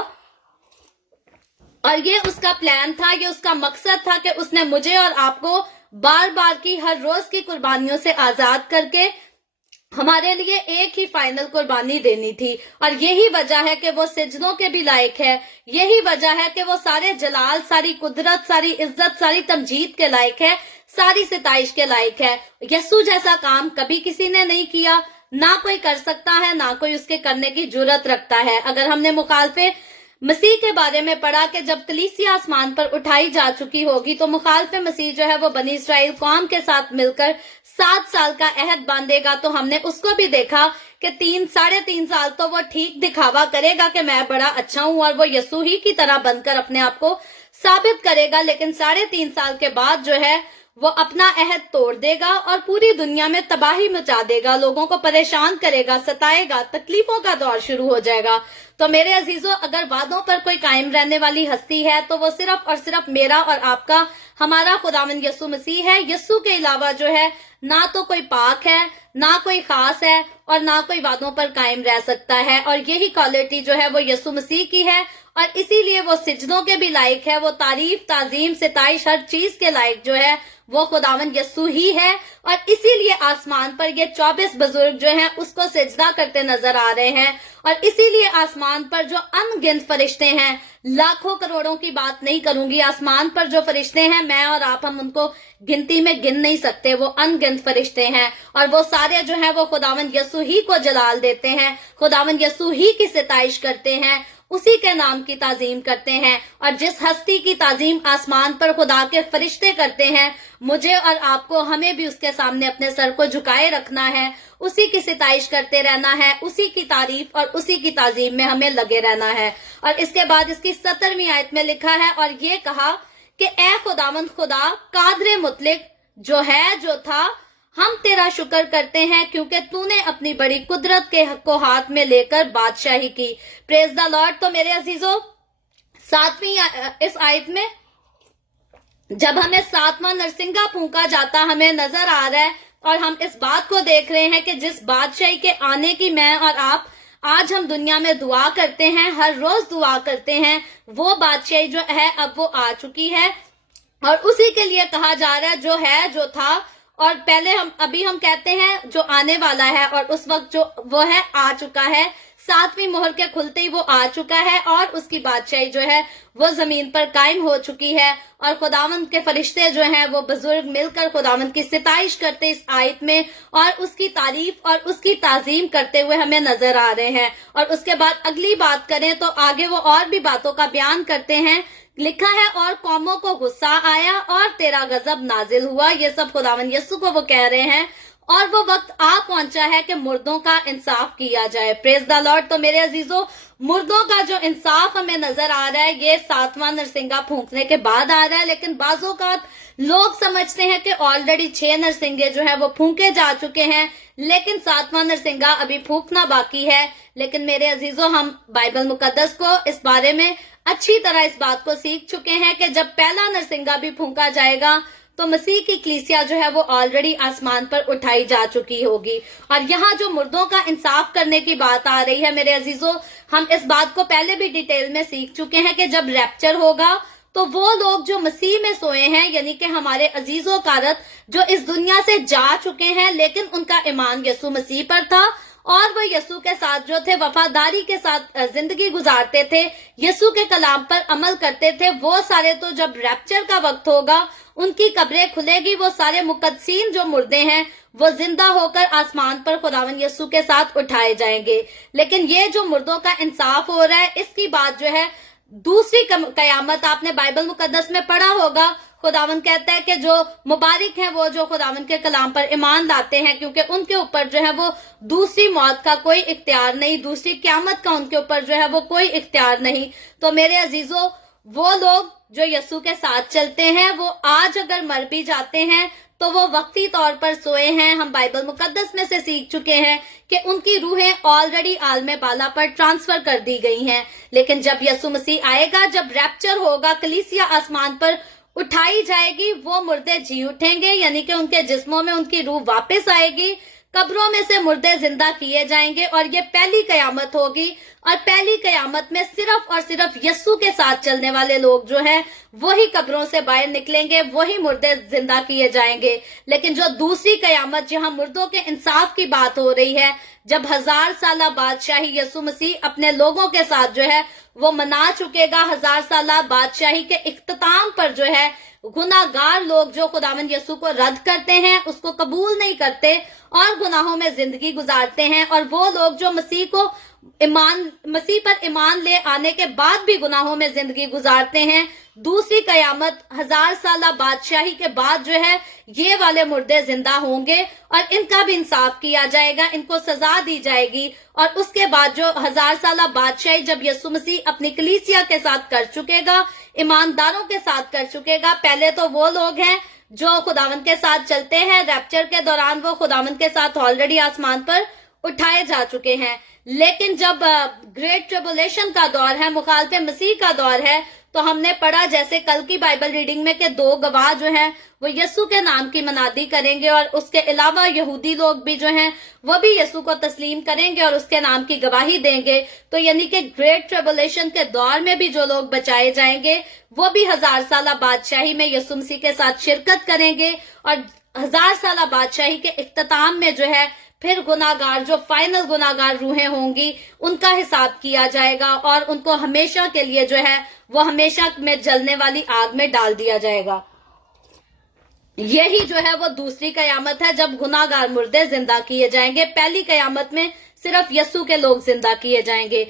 और ये उसका प्लान था, ये उसका मकसद था कि उसने मुझे और आपको बार बार की हर रोज की कुर्बानियों से आजाद करके हमारे लिए एक ही फाइनल कुर्बानी देनी थी। और यही वजह है कि वो सिजदों के भी लायक है। यही वजह है कि वो सारे जलाल, सारी कुदरत, सारी इज्जत, सारी तमजीद के लायक है, सारी सिताइश के लायक है। यीशु जैसा काम कभी किसी ने नहीं किया, ना कोई कर सकता है, ना कोई उसके करने की जुर्रत रखता है। अगर हमने मुखालफे मसीह के बारे में पढ़ा कि जब कलीसिया आसमान पर उठाई जा चुकी होगी तो मुखालफे मसीह जो है वो बनी इस्राएल कौम के साथ मिलकर 7 साल का अहद बांधेगा। तो हमने उसको भी देखा कि 3-3.5 साल तो वो ठीक दिखावा करेगा कि मैं बड़ा अच्छा हूं और वो यीशु ही की तरह बनकर अपने आप को साबित करेगा। लेकिन 3.5 साल के बाद जो है वो अपना अहद तोड़ देगा और पूरी दुनिया में तबाही मचा देगा, लोगों को परेशान करेगा, सताएगा, तकलीफों का दौर शुरू हो जाएगा। तो मेरे अजीजों, अगर वादों पर कोई कायम रहने वाली हस्ती है तो वो सिर्फ और सिर्फ मेरा और आपका हमारा खुदावंद यीशु मसीह है। यीशु के अलावा जो है ना तो कोई पाक है, ना कोई खास है और ना कोई वादों पर कायम रह सकता है। और यही क्वालिटी जो है वो यीशु मसीह की है और इसीलिए वो सिजदों के भी लायक है। वो तारीफ, ताजीम, सिताइश, हर चीज के लायक जो है वो खुदावंद यीशु ही है। और इसीलिए आसमान पर ये 24 बुजुर्ग जो हैं उसको सिजदा करते नजर आ रहे हैं। और इसीलिए आसमान पर जो अनगिनत फरिश्ते हैं, लाखों करोड़ों की बात नहीं करूंगी, आसमान पर जो फरिश्ते हैं मैं और आप हम उनको गिनती में गिन नहीं सकते, वो अनगिनत फरिश्ते हैं। और वो सारे जो हैं वो खुदावंद यीशु ही को जलाल देते हैं, खुदावंद यीशु ही की सिताइश करते हैं, उसी के नाम की ताजीम करते हैं। और जिस हस्ती की ताजीम आसमान पर खुदा के फरिश्ते करते हैं, मुझे और आपको हमें भी उसके सामने अपने सर को झुकाए रखना है, उसी की सिताइश करते रहना है, उसी की तारीफ और उसी की ताजीम में हमें लगे रहना है। और इसके बाद इसकी 17वीं आयत में लिखा है और ये कहा कि ए खुदावंद खुदा कादरे मुतलिक, जो है जो था, हम तेरा शुक्र करते हैं क्योंकि तूने अपनी बड़ी कुदरत के हक को हाथ में लेकर बादशाही की। Praise the Lord. तो मेरे अजीजों, 7वीं इस आयत में जब हमें 7वां नरसिंगा फूंका जाता हमें नजर आ रहा है और हम इस बात को देख रहे हैं कि जिस बादशाही के आने की मैं और आप आज हम दुनिया में दुआ करते हैं, हर रोज दुआ करते हैं, वो बादशाही जो है अब वो आ चुकी है। और उसी के लिए कहा जा रहा है जो है जो था, और पहले हम कहते हैं जो आने वाला है, और उस वक्त जो वो है आ चुका है। सातवीं मोहर के खुलते ही वो आ चुका है और उसकी बादशाही जो है वो जमीन पर कायम हो चुकी है। और खुदावंद के फरिश्ते जो हैं वो बुजुर्ग मिलकर खुदावंद की सिताइश करते इस आयत में और उसकी तारीफ और उसकी ताजीम करते हुए हमें नजर आ रहे हैं। और उसके बाद अगली बात करें तो आगे वो और भी बातों का बयान करते हैं। लिखा है और कौमों को गुस्सा आया और तेरा गजब नाजिल हुआ। ये सब खुदावंद यीशु को वो कह रहे हैं और वो वक्त आ पहुंचा है कि मुर्दों का इंसाफ किया जाए। Praise the Lord. तो मेरे अजीजों, मुर्दों का जो इंसाफ हमें नजर आ रहा है ये सातवां नरसिंगा फूंकने के बाद आ रहा है, लेकिन बाजों का लोग समझते हैं कि ऑलरेडी 6 नरसिंगे जो है वो फूंके जा चुके हैं, लेकिन सातवां नरसिंगा अभी फूंकना बाकी है। लेकिन मेरे अजीजों, हम बाइबल मुकद्दस को इस बारे में अच्छी तरह इस बात को सीख चुके हैं कि जब पहला नरसिंगा भी फूंका जाएगा तो मसीह की कलीसिया जो है वो ऑलरेडी आसमान पर उठाई जा चुकी होगी। और यहाँ जो मुर्दों का इंसाफ करने की बात आ रही है मेरे अजीजों, हम इस बात को पहले भी डिटेल में सीख चुके हैं कि जब रैप्चर होगा तो वो लोग जो मसीह में सोए हैं, यानी कि हमारे अजीजों कारत जो इस दुनिया से जा चुके हैं, लेकिन उनका ईमान यीशु मसीह पर था और वो यीशु के साथ जो थे वफादारी के साथ जिंदगी गुजारते थे, यीशु के कलाम पर अमल करते थे, वो सारे तो जब रैप्चर का वक्त होगा उनकी कब्रें खुलेगी, वो सारे मुकद्दसीन जो मुर्दे हैं वो जिंदा होकर आसमान पर खुदावंद यीशु के साथ उठाए जाएंगे। लेकिन ये जो मुर्दों का इंसाफ हो रहा है इसकी बात जो है दूसरी कयामत, आपने बाइबल मुकद्दस में पढ़ा होगा, खुदावंद कहता है कि जो मुबारक हैं वो जो खुदावंद के कलाम पर ईमान लाते हैं, क्योंकि उनके ऊपर जो है वो दूसरी मौत का कोई इख्तियार नहीं, दूसरी क़यामत का उनके ऊपर जो है वो कोई इख्तियार नहीं। तो मेरे अजीजों, वो लोग जो यीशु के साथ चलते हैं वो आज अगर मर भी जाते हैं तो वो वक्ती तौर पर सोए हैं। हम बाइबल मुकद्दस में से सीख चुके हैं कि उनकी रूहें ऑलरेडी आलमे बाला पर ट्रांसफर कर दी गई हैं। लेकिन जब यीशु मसीह आएगा, जब रैप्चर होगा, कलीसिया आसमान पर उठाई जाएगी, वो मुर्दे जी उठेंगे, यानी कि उनके जिस्मों में उनकी रूह वापस आएगी, कब्रों में से मुर्दे जिंदा किए जाएंगे और ये पहली कयामत होगी। और पहली कयामत में सिर्फ और सिर्फ यीशु के साथ चलने वाले लोग जो हैं वही कब्रों से बाहर निकलेंगे, वही मुर्दे जिंदा किए जाएंगे। लेकिन जो दूसरी कयामत, जहां मुर्दों के इंसाफ की बात हो रही है, जब 1000 साल बादशाही यीशु मसीह अपने लोगों के साथ जो है वो मना चुकेगा, 1000 साल बादशाही के इख्तिताम पर जो है गुनाहगार लोग जो खुदावंद यीशु को रद्द करते हैं, उसको कबूल नहीं करते और गुनाहों में जिंदगी गुजारते हैं, और वो लोग जो मसीह पर ईमान ले आने के बाद भी गुनाहों में जिंदगी गुजारते हैं, दूसरी कयामत 1000 साल बादशाही के बाद जो है ये वाले मुर्दे जिंदा होंगे और इनका भी इंसाफ किया जाएगा, इनको सजा दी जाएगी। और उसके बाद जो 1000 साल बादशाही जब यीशु मसीह अपनी कलीसिया के साथ कर चुकेगा, ईमानदारों के साथ कर चुकेगा, पहले तो वो लोग हैं जो खुदावंद के साथ चलते हैं, रैप्चर के दौरान वो खुदावंद के साथ ऑलरेडी आसमान पर उठाए जा चुके हैं। लेकिन जब ग्रेट ट्रिबुलेशन का दौर है, मुखालफे मसीह का दौर है, तो हमने पढ़ा जैसे कल की बाइबल रीडिंग में कि 2 गवाह जो हैं वो यीशु के नाम की मनादी करेंगे और उसके अलावा यहूदी लोग भी जो हैं वो भी यीशु को तस्लीम करेंगे और उसके नाम की गवाही देंगे। तो यानी कि ग्रेट ट्रिबुलेशन के दौर में भी जो लोग बचाए जाएंगे वो भी 1000 साल बादशाही में यीशु मसीह के साथ शिरकत करेंगे और 1000 साल बादशाही के इख्तिताम में जो है फिर गुनाहगार, जो फाइनल गुनाहगार रूहें होंगी, उनका हिसाब किया जाएगा और उनको हमेशा के लिए जो है वो हमेशा में जलने वाली आग में डाल दिया जाएगा। यही जो है वो दूसरी कयामत है जब गुनाहगार मुर्दे जिंदा किए जाएंगे। पहली कयामत में सिर्फ यीशु के लोग जिंदा किए जाएंगे।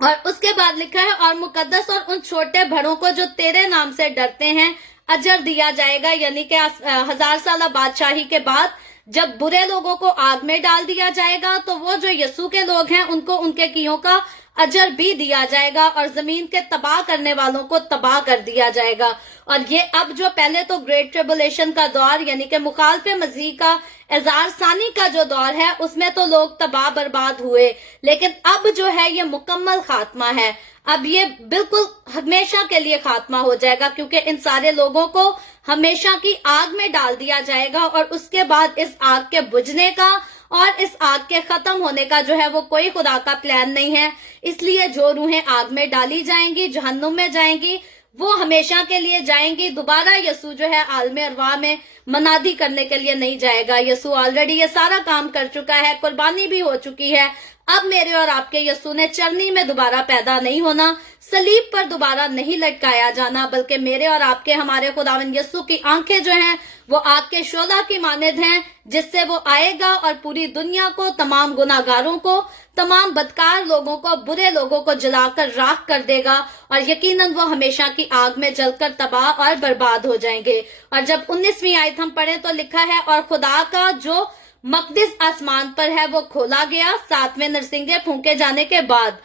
और उसके बाद लिखा है और मुकद्दस और उन छोटे बड़ों को जो तेरे नाम से डरते हैं अजर दिया जाएगा। यानी कि 1000 साल बादशाही के बाद जब बुरे लोगों को आग में डाल दिया जाएगा तो वो जो यीशु के लोग हैं उनको उनके कियों का अजर भी दिया जाएगा और जमीन के तबाह करने वालों को तबाह कर दिया जाएगा। और ये अब जो पहले तो ग्रेट ट्रिबुलेशन का दौर यानी कि मुखालफे मसीह का एजार सानी का जो दौर है उसमें तो लोग तबाह बर्बाद हुए, लेकिन अब जो है ये मुकम्मल खात्मा है। अब ये बिल्कुल हमेशा के लिए खात्मा हो जाएगा क्योंकि इन सारे लोगों को हमेशा की आग में डाल दिया जाएगा और उसके बाद इस आग के बुझने का और इस आग के खत्म होने का जो है वो कोई खुदा का प्लान नहीं है। इसलिए जो रूहें आग में डाली जाएंगी, जहन्नुम में जाएंगी, वो हमेशा के लिए जाएंगी। दोबारा यीशु जो है आलमे अरवाह में मनादी करने के लिए नहीं जाएगा। यीशु ऑलरेडी ये सारा काम कर चुका है, कुर्बानी भी हो चुकी है। अब मेरे और आपके यस्सु ने चरनी में दोबारा पैदा नहीं होना, सलीब पर दोबारा नहीं लटकाया जाना, बल्कि मेरे और आपके हमारे खुदावंद यस्सु की आंखें जो हैं वो आग के शोला की मानिंद हैं, जिससे वो आएगा और पूरी दुनिया को, तमाम गुनाहगारों को, तमाम बदकार लोगों को, बुरे लोगों को जलाकर राख कर देगा और यकीनन वो हमेशा की आग में जलकर तबाह और बर्बाद हो जाएंगे। और जब 19वीं आयत हम पढ़े तो लिखा है, और खुदा का जो मकदिस आसमान पर है वो खोला गया 7वें नरसिंगे फूंके जाने के बाद,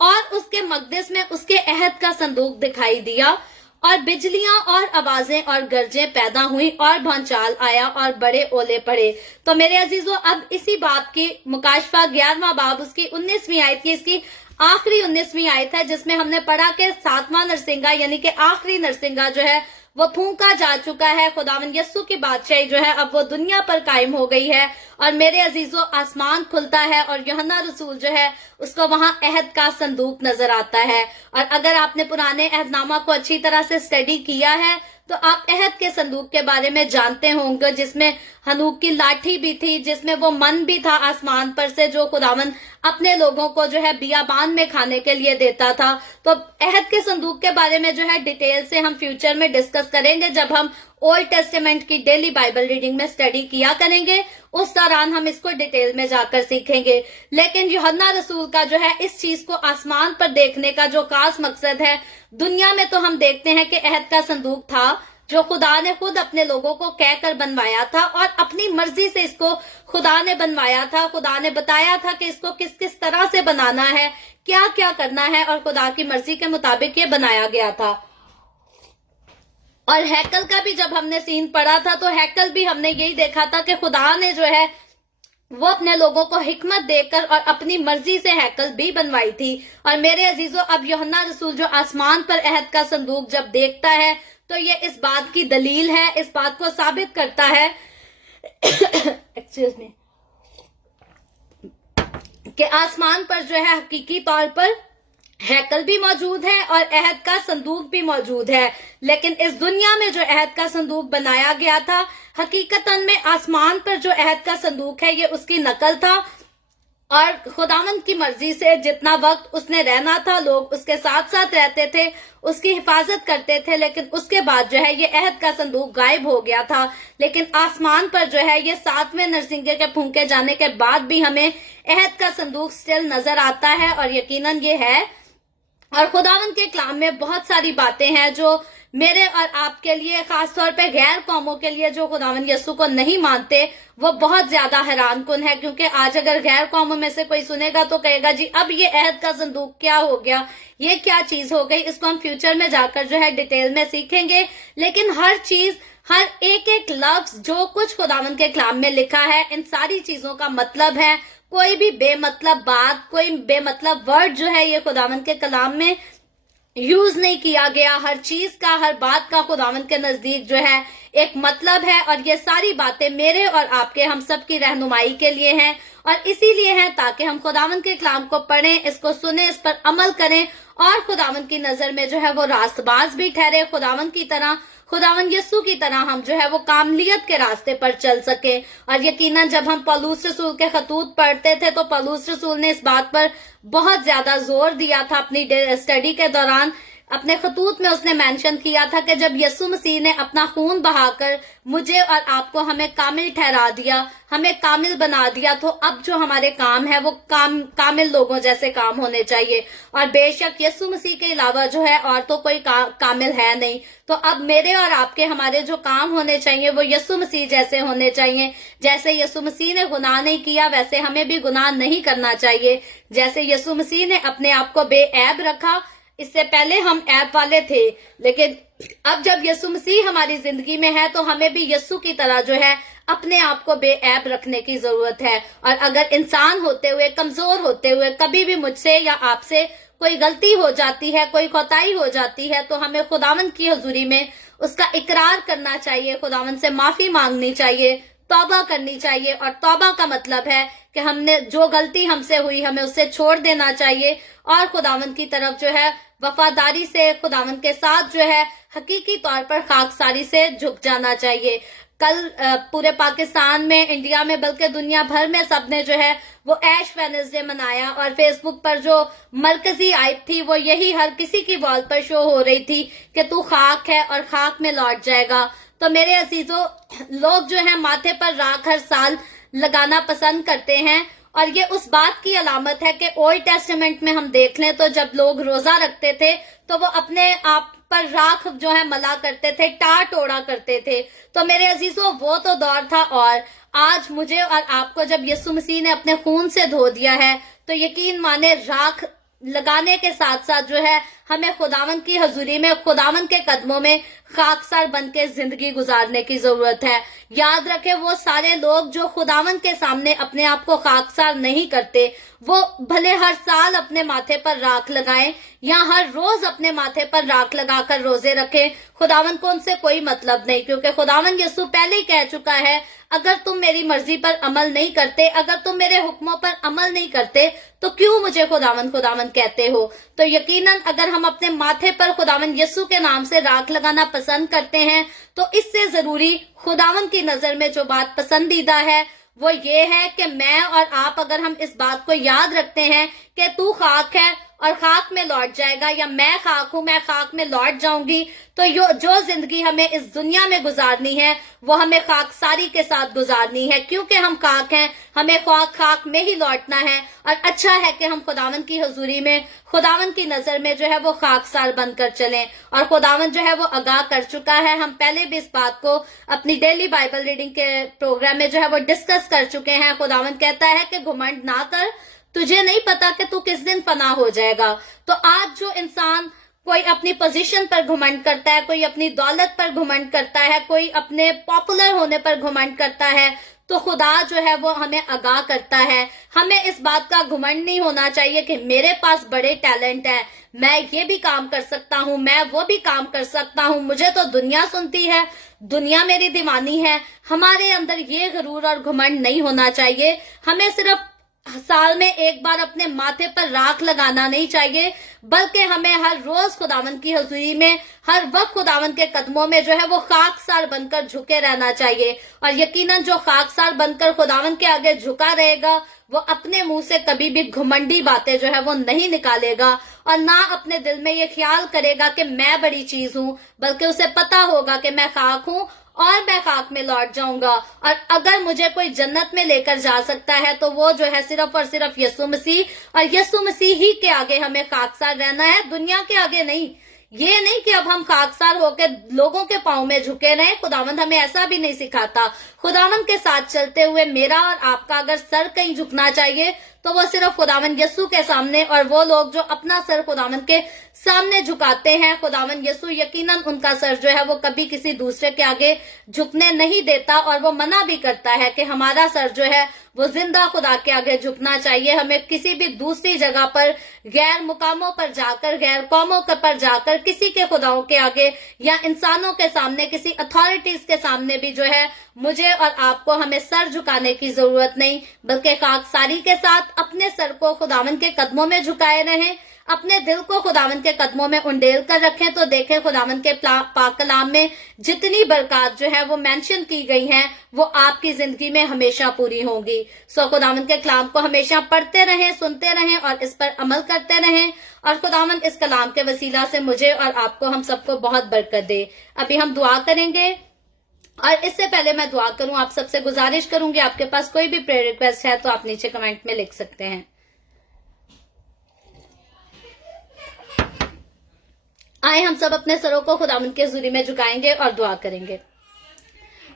और उसके मकदिस में उसके अहद का संदूक दिखाई दिया, और बिजलियां और आवाजें और गरजें पैदा हुई और भौचाल आया और बड़े ओले पड़े। तो मेरे अजीजों, अब इसी बात की मुकाशफा 11वां बाब उसकी 19वीं आयत की इसकी आखिरी 19वीं आयत है, जिसमें हमने पढ़ा कि 7वां नरसिंगा यानी कि आखिरी नरसिंगा जो है वो फूंका जा चुका है। खुदावंद यस्सु की बादशाही जो है अब वो दुनिया पर कायम हो गई है। और मेरे अजीजों, आसमान खुलता है और यूहन्ना रसूल जो है उसको वहां अहद का संदूक नजर आता है। और अगर आपने पुराने अहदनामा को अच्छी तरह से स्टडी किया है तो आप अहद के संदूक के बारे में जानते होंगे, जिसमें हनूक की लाठी भी थी, जिसमें वो मन भी था आसमान पर से जो खुदावन अपने लोगों को जो है बियाबान में खाने के लिए देता था। तो अहद के संदूक के बारे में जो है डिटेल से हम फ्यूचर में डिस्कस करेंगे, जब हम ओल्ड टेस्टामेंट की डेली बाइबल रीडिंग में स्टडी किया करेंगे, उस दौरान हम इसको डिटेल में जाकर सीखेंगे। लेकिन यूहन्ना रसूल का जो है इस चीज को आसमान पर देखने का जो खास मकसद है, दुनिया में तो हम देखते हैं कि अहद का संदूक था जो खुदा ने खुद अपने लोगों को कहकर बनवाया था और अपनी मर्जी से इसको खुदा ने बनवाया था। खुदा ने बताया था कि इसको किस किस तरह से बनाना है, क्या क्या करना है, और खुदा की मर्जी के मुताबिक ये बनाया गया था। और हैकल का भी जब हमने सीन पढ़ा था तो हैकल भी हमने यही देखा था कि खुदा ने जो है वो अपने लोगों को हिकमत देकर और अपनी मर्जी से हैकल भी बनवाई थी। और मेरे अजीजों, अब यूहन्ना रसूल जो आसमान पर अहद का संदूक जब देखता है तो ये इस बात की दलील है, इस बात को साबित करता है एक्सक्यूज मी, कि आसमान पर जो है हकीकी तौर पर हैकल भी मौजूद है और अहद का संदूक भी मौजूद है। लेकिन इस दुनिया में जो अहद का संदूक बनाया गया था, हकीकतन में आसमान पर जो अहद का संदूक है ये उसकी नकल था। और खुदावंद की मर्जी से जितना वक्त उसने रहना था, लोग उसके साथ साथ रहते थे, उसकी हिफाजत करते थे, लेकिन उसके बाद जो है ये अहद का संदूक गायब हो गया था। लेकिन आसमान पर जो है ये 7वें नरसिंगे के फूंके जाने के बाद भी हमें अहद का संदूक स्टिल नजर आता है, और यकीनन ये है। और खुदावंद के कलाम में बहुत सारी बातें हैं जो मेरे और आपके लिए, खासतौर पे गैर कौमों के लिए जो खुदावंद यस्सु को नहीं मानते, वो बहुत ज्यादा हैरान कुन है। क्योंकि आज अगर गैर कौमों में से कोई सुनेगा तो कहेगा जी अब ये अहद का संदूक क्या हो गया, ये क्या चीज हो गई। इसको हम फ्यूचर में जाकर जो है डिटेल में सीखेंगे। लेकिन हर चीज, हर एक एक लफ्ज जो कुछ खुदावंद के कलाम में लिखा है, इन सारी चीजों का मतलब है। कोई भी बेमतलब बात, कोई बेमतलब वर्ड जो है ये खुदावंद के कलाम में यूज नहीं किया गया। हर चीज का, हर बात का खुदावंद के नजदीक जो है एक मतलब है। और ये सारी बातें मेरे और आपके, हम सब की रहनुमाई के लिए हैं, और इसीलिए हैं ताकि हम खुदावंद के कलाम को पढ़ें, इसको सुने, इस पर अमल करें, और खुदावंद की नजर में जो है वो रास्तबाज भी ठहरे। खुदावंद की तरह, खुदावंद यस्सु की तरह हम जो है वो कामलियत के रास्ते पर चल सके। और यकीनन जब हम पौलुस रसूल के खतूत पढ़ते थे तो पौलुस रसूल ने इस बात पर बहुत ज्यादा जोर दिया था अपनी स्टडी के दौरान। अपने खतूत में उसने मेंशन किया था कि जब यस्सु मसीह ने अपना खून बहाकर मुझे और आपको, हमें कामिल ठहरा दिया, हमें कामिल बना दिया, तो अब जो हमारे काम है वो कामिल लोगों जैसे काम होने चाहिए। और बेशक यस्सु मसीह के अलावा जो है और तो कोई कामिल है नहीं। तो अब मेरे और आपके, हमारे जो काम होने चाहिए वो यस्सु मसीह जैसे होने चाहिए। जैसे यस्सु मसीह ने गुनाह नहीं किया वैसे हमें भी गुनाह नहीं करना चाहिए। जैसे यस्सु मसीह ने अपने आप को बेऐब रखा, इससे पहले हम ऐब वाले थे, लेकिन अब जब यस्सु मसीह हमारी जिंदगी में है तो हमें भी यस्सु की तरह जो है अपने आप को बेऐब रखने की जरूरत है। और अगर इंसान होते हुए, कमजोर होते हुए कभी भी मुझसे या आपसे कोई गलती हो जाती है, कोई कोताही हो जाती है, तो हमें खुदावंद की हुजूरी में उसका इकरार करना चाहिए, खुदावंद से माफी मांगनी चाहिए, तौबा करनी चाहिए। और तौबा का मतलब है कि हमने जो गलती हमसे हुई हमें उससे छोड़ देना चाहिए और खुदावंद की तरफ जो है वफादारी से, खुदावंद के साथ जो है हकीकी तौर पर खाकसारी से झुक जाना चाहिए। कल पूरे पाकिस्तान में, इंडिया में, बल्कि दुनिया भर में सबने जो है वो ऐश वेडनेसडे मनाया और फेसबुक पर जो मरकजी आयत थी वो यही हर किसी की वॉल पर शो हो रही थी कि तू खाक है और खाक में लौट जाएगा। तो मेरे अजीजों, लोग जो है माथे पर राख हर साल लगाना पसंद करते हैं और ये उस बात की अलामत है कि ओल्ड टेस्टामेंट में हम देख लें तो जब लोग रोजा रखते थे तो वो अपने आप पर राख जो है मला करते थे, टार टोड़ा करते थे। तो मेरे अजीजों, वो तो दौर था और आज मुझे और आपको जब यीशु मसीह ने अपने खून से धो दिया है तो यकीन माने राख लगाने के साथ साथ जो है हमें खुदावन की हजूरी में, खुदावन के कदमों में खाकसार बन के जिंदगी गुजारने की जरूरत है। याद रखें, वो सारे लोग जो खुदावन के सामने अपने आप को खाकसार नहीं करते, वो भले हर साल अपने माथे पर राख लगाएं या हर रोज अपने माथे पर राख लगाकर रोजे रखें, खुदावन को उनसे कोई मतलब नहीं, क्योंकि खुदावन यीशु पहले ही कह चुका है, अगर तुम मेरी मर्जी पर अमल नहीं करते, अगर तुम मेरे हुक्मों पर अमल नहीं करते तो क्यों मुझे खुदावन खुदावन कहते हो। तो यकीनन अगर हम अपने माथे पर खुदावन यीशु के नाम से राख लगाना पसंद करते हैं तो इससे जरूरी खुदावन की नजर में जो बात पसंदीदा है वो ये है कि मैं और आप, अगर हम इस बात को याद रखते हैं कि तू खाक है और खाक में लौट जाएगा, या मैं खाक हूं, मैं खाक में लौट जाऊंगी, तो जो जिंदगी हमें इस दुनिया में गुजारनी है वो हमें खाकसारी के साथ गुजारनी है, क्योंकि हम खाक हैं, हमें खाक में ही लौटना है। और अच्छा है कि हम खुदावन की हजूरी में, खुदावन की नजर में जो है वो खाकसार बनकर चलें। और खुदावन जो है वो आगाह कर चुका है, हम पहले भी इस बात को अपनी डेली बाइबल रीडिंग के प्रोग्राम में जो है वो डिस्कस कर चुके हैं। खुदावन कहता है कि घुमंड ना कर, तुझे नहीं पता कि तू किस दिन फना हो जाएगा। तो आज जो इंसान कोई अपनी पोजीशन पर घुमंड करता है, कोई अपनी दौलत पर घुमंड करता है, कोई अपने पॉपुलर होने पर घुमंड करता है, तो खुदा जो है वो हमें आगाह करता है, हमें इस बात का घुमंड नहीं होना चाहिए कि मेरे पास बड़े टैलेंट है, मैं ये भी काम कर सकता हूँ, मैं वो भी काम कर सकता हूँ, मुझे तो दुनिया सुनती है, दुनिया मेरी दीवानी है। हमारे अंदर ये गरूर और घुमंड नहीं होना चाहिए। हमें सिर्फ साल में एक बार अपने माथे पर राख लगाना नहीं चाहिए, बल्कि हमें हर रोज खुदावन की हजूरी में, हर वक्त खुदावन के कदमों में जो है वो खाकसार बनकर झुके रहना चाहिए। और यकीनन जो खाकसार बनकर खुदावन के आगे झुका रहेगा वो अपने मुंह से कभी भी घुमंडी बातें जो है वो नहीं निकालेगा और ना अपने दिल में ये ख्याल करेगा कि मैं बड़ी चीज हूं, बल्कि उसे पता होगा कि मैं खाक हूं और मैं खाक में लौट जाऊंगा। और अगर मुझे कोई जन्नत में लेकर जा सकता है तो वो जो है सिर्फ और सिर्फ यीशु मसीह, और यीशु मसीह ही के आगे हमें खाकसार रहना है, दुनिया के आगे नहीं। ये नहीं कि अब हम खाकसार होकर लोगों के पांव में झुके रहे, खुदावंद हमें ऐसा भी नहीं सिखाता। खुदावंद के साथ चलते हुए मेरा और आपका अगर सर कहीं झुकना चाहिए तो वो सिर्फ खुदावंद यीशु के सामने, और वो लोग जो अपना सर खुदावंद के सामने झुकाते हैं, खुदावंद यीशु यकीनन उनका सर जो है वो कभी किसी दूसरे के आगे झुकने नहीं देता। और वो मना भी करता है कि हमारा सर जो है वो जिंदा खुदा के आगे झुकना चाहिए। हमें किसी भी दूसरी जगह पर, गैर मुकामों पर जाकर, गैर कौमों पर जाकर किसी के खुदाओं के आगे या इंसानों के सामने, किसी अथॉरिटीज के सामने भी जो है मुझे और आपको, हमें सर झुकाने की जरूरत नहीं, बल्कि खाकसारी के साथ अपने सर को खुदावंद के कदमों में झुकाए रहें, अपने दिल को खुदावंद के कदमों में उंडेल कर रखें। तो देखें खुदावंद के पाक कलाम में जितनी बरकत जो है वो मेंशन की गई हैं वो आपकी जिंदगी में हमेशा पूरी होंगी। सो खुदावंद के कलाम को हमेशा पढ़ते रहें, सुनते रहें और इस पर अमल करते रहें, और खुदावंद इस कलाम के वसीला से मुझे और आपको, हम सबको बहुत बरकत दे। अभी हम दुआ करेंगे, और इससे पहले मैं दुआ करूं, आप सबसे गुजारिश करूंगी, आपके पास कोई भी प्रेयर रिक्वेस्ट है तो आप नीचे कमेंट में लिख सकते हैं। आए हम सब अपने सरों को खुदावंद के हुजूरी में झुकाएंगे और दुआ करेंगे।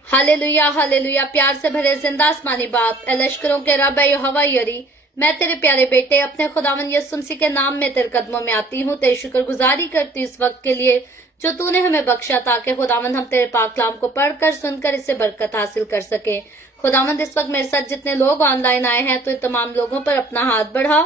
Hallelujah hallelujah. प्यार से भरे जिंदा आसमानी बाप, ए लश्करों के रब, ए यहोवा यरी, मैं तेरे प्यारे बेटे अपने खुदावंद यीशु मसीह के नाम में तेरे कदमों में आती हूँ। तेरी शुक्रगुजारी करती हूँ इस वक्त के लिए जो तूने हमें बख्शा, ताकि खुदावंद हम तेरे पाक कलाम को पढ़कर, सुनकर इससे बरकत हासिल कर सके। खुदावंद इस वक्त मेरे साथ जितने लोग ऑनलाइन आए हैं तो तमाम लोगों पर अपना हाथ बढ़ा,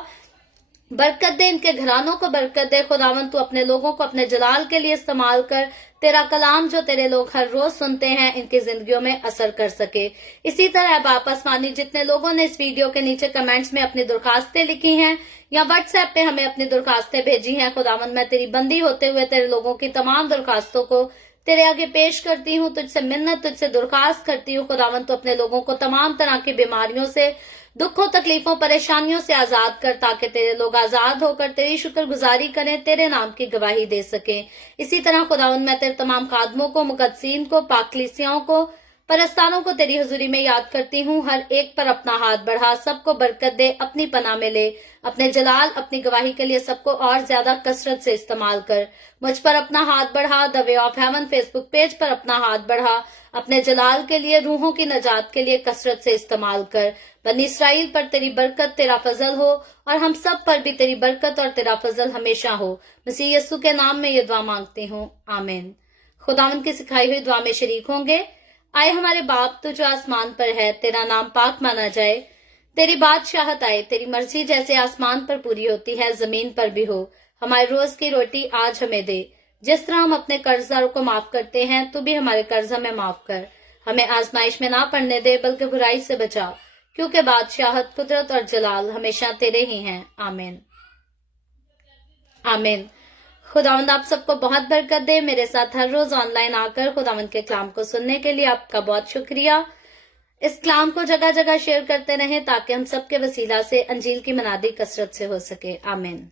बरकत दे, इनके घरानों को बरकत दे। खुदावंद तू अपने लोगों को अपने जलाल के लिए इस्तेमाल कर, तेरा कलाम जो तेरे लोग हर रोज सुनते हैं इनकी जिंदगियों में असर कर सके। इसी तरह बाप आसमानी, जितने लोगों ने इस वीडियो के नीचे कमेंट्स में अपनी दरखास्तें लिखी हैं या व्हाट्सएप पे हमें अपनी दरखास्तें भेजी हैं, खुदावंद मैं तेरी बंदी होते हुए तेरे लोगों की तमाम दरखास्तों को तेरे आगे पेश करती हूँ, तुझसे मिन्नत, तुझसे दरख्वास्त करती हूँ खुदावन, तो अपने लोगों को तमाम तरह की बीमारियों से, दुखों, तकलीफों, परेशानियों से आजाद कर, ताकि तेरे लोग आजाद होकर तेरी शुक्रगुजारी करें, तेरे नाम की गवाही दे सकें। इसी तरह खुदावन मैं तेरे तमाम खादमों को, मुकद्दसीन को, पाकलीसियों को, परस्तानों को तेरी हजूरी में याद करती हूँ। हर एक पर अपना हाथ बढ़ा, सबको बरकत दे, अपनी पनाह में ले, अपने जलाल, अपनी गवाही के लिए सबको और ज्यादा कसरत से इस्तेमाल कर। मुझ पर अपना हाथ बढ़ा, the way of haven Facebook page पर अपना हाथ बढ़ा, अपने जलाल के लिए, रूहों की नजात के लिए कसरत से इस्तेमाल कर। बनी इसराइल पर तेरी बरकत, तेरा फजल हो, और हम सब पर भी तेरी बरकत और तेरा फजल हमेशा हो। मसीह यस्सु के नाम में ये दुआ मांगती हूँ, आमीन। खुदावंद की सिखाई हुई दुआ में शरीक होंगे। आए हमारे बाप, तू जो आसमान पर है, तेरा नाम पाक माना जाए, तेरी बादशाहत आए, तेरी मर्जी जैसे आसमान पर पूरी होती है जमीन पर भी हो। हमारे रोज की रोटी आज हमें दे, जिस तरह हम अपने कर्जदारों को माफ करते हैं, तू भी हमारे कर्ज हमें माफ कर। हमें आजमाइश में ना पड़ने दे, बल्कि बुराई से बचा, क्योंकि बादशाहत, कुदरत और जलाल हमेशा तेरे ही हैं, आमीन आमीन। खुदावंद आप सबको बहुत बरकत दे। मेरे साथ हर रोज ऑनलाइन आकर खुदावंद के कलाम को सुनने के लिए आपका बहुत शुक्रिया। इस कलाम को जगह जगह शेयर करते रहें, ताकि हम सबके वसीला से अंजील की मनादी कसरत से हो सके, आमीन।